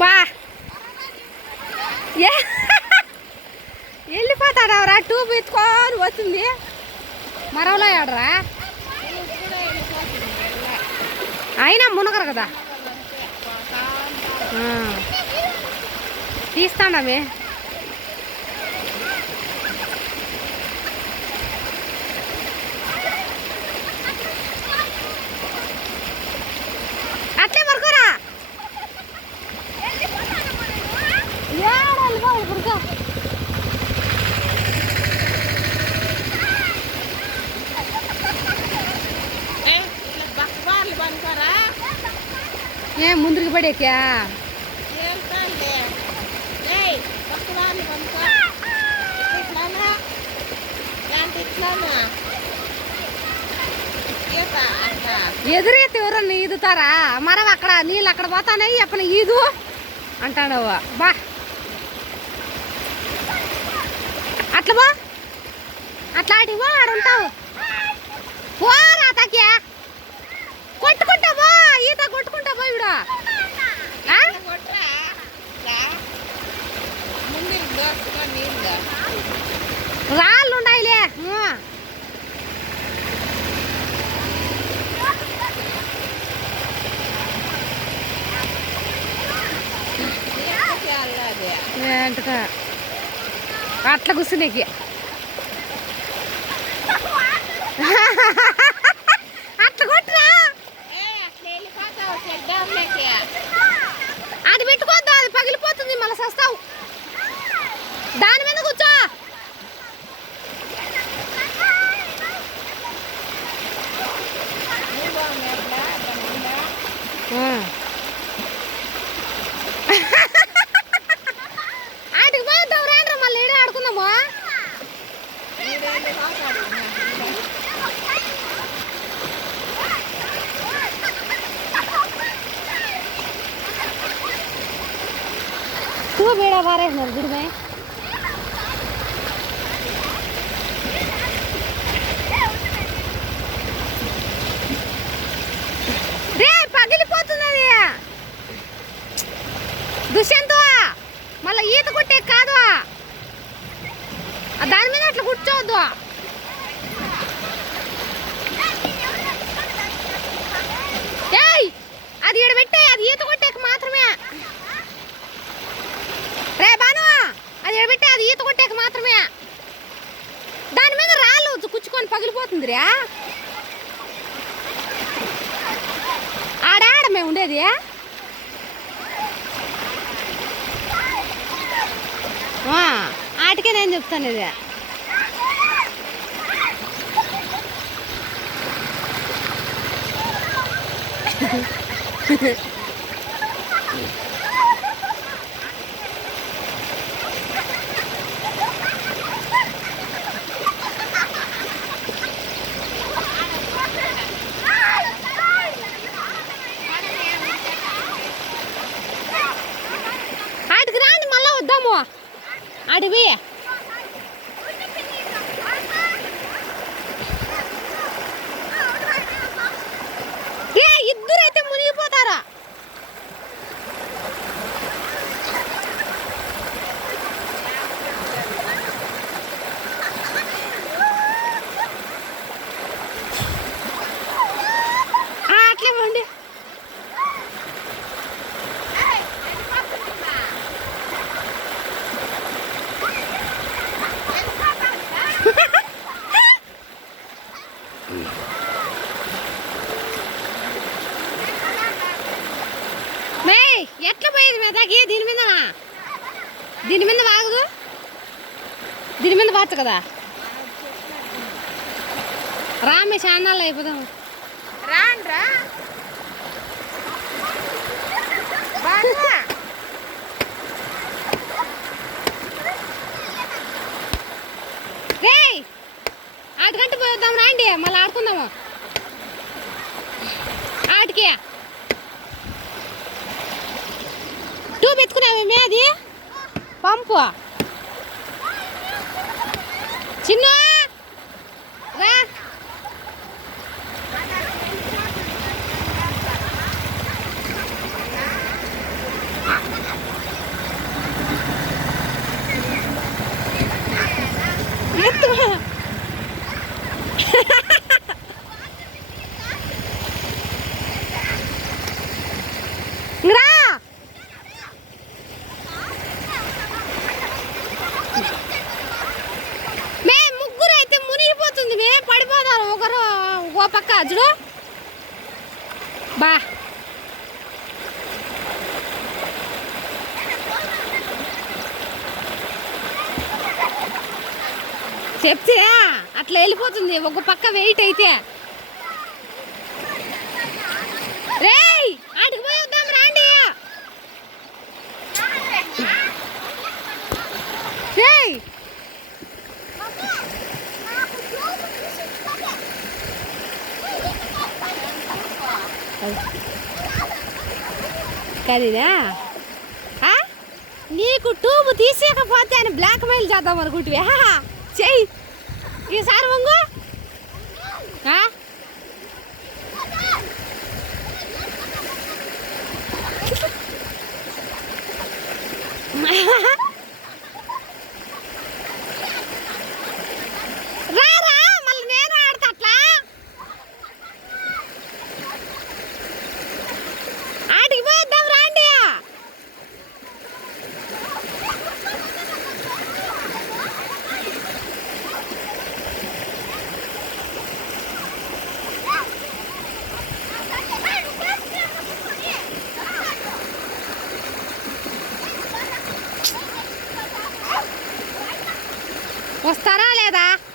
బా. వెళ్ళిపోతాడవరా ట్యూబ్ ఎత్తుకొని వస్తుంది మరవలో ఆడరా అయినా మునగరు కదా? ఆ. తీస్తాడమే ఏ ముందుకు పడేకా ఎదురైతే ఎవరన్నా ఈదుతారా? మనం అక్కడ నీళ్ళు అక్కడ పోతానే ఎప్పన ఈదు అంటాడు బా. అట్లా బా అట్లా ఆడి బా ఆడ ఉంటావు పోరా కొట్టుకుంటా బా ఈత కొట్టుకుంటా ఇవిడ ముందు రాళ్ళు ఉన్నాయిలే ఆ. అట్లా కూర్చునేకి ఆటికి పోద్దాం రాండ్రా మళ్ళీ ఏడే ఆడుకుందాము ఈడేళ్ళు పోతాడు తూ బేడా పారేసినారు గుడిమే అది ఇక్కడ పెట్టే అది ఈత కొట్టేకి మాత్రమే. రే బాను అది ఇక్కడ పెట్టే అది ఈత కొట్టేకి మాత్రమే. దాని మీద రాళ్ళు కుచ్చుకొని పగిలిపోతుంది రే ఆడాడ మేము ఉండేది. ఆటకే ఆటికే నేను చెప్తాను ఇది. ఆటికి రాండి మళ్ళా వద్దాము అడివి ఏ ఎట్లా పోయేది మెదాకి దీని మీద దీని మీద వాగదు? దీని మీద బాచు కదా? రామే చాన్నాళ్ళు అయిపోదాం. రాండ్రా బాగా రే ఆటగంట రాండి మళ్ళీ ఆడుకుందాము? ఆటికి. టూ ఎత్తుకున్నావేమే అది? పంపు. చిన్న రా. ba చెప్తే అట్లా వెళ్ళిపోతుంది. ఒక పక్క వెయిట్ అయితే. రే కదినా? నీకు ట్యూబ్ తీసేయకపోతే అని బ్లాక్ మెయిల్ చేద్దాం అనుకుంటే చెయ్యి. ta.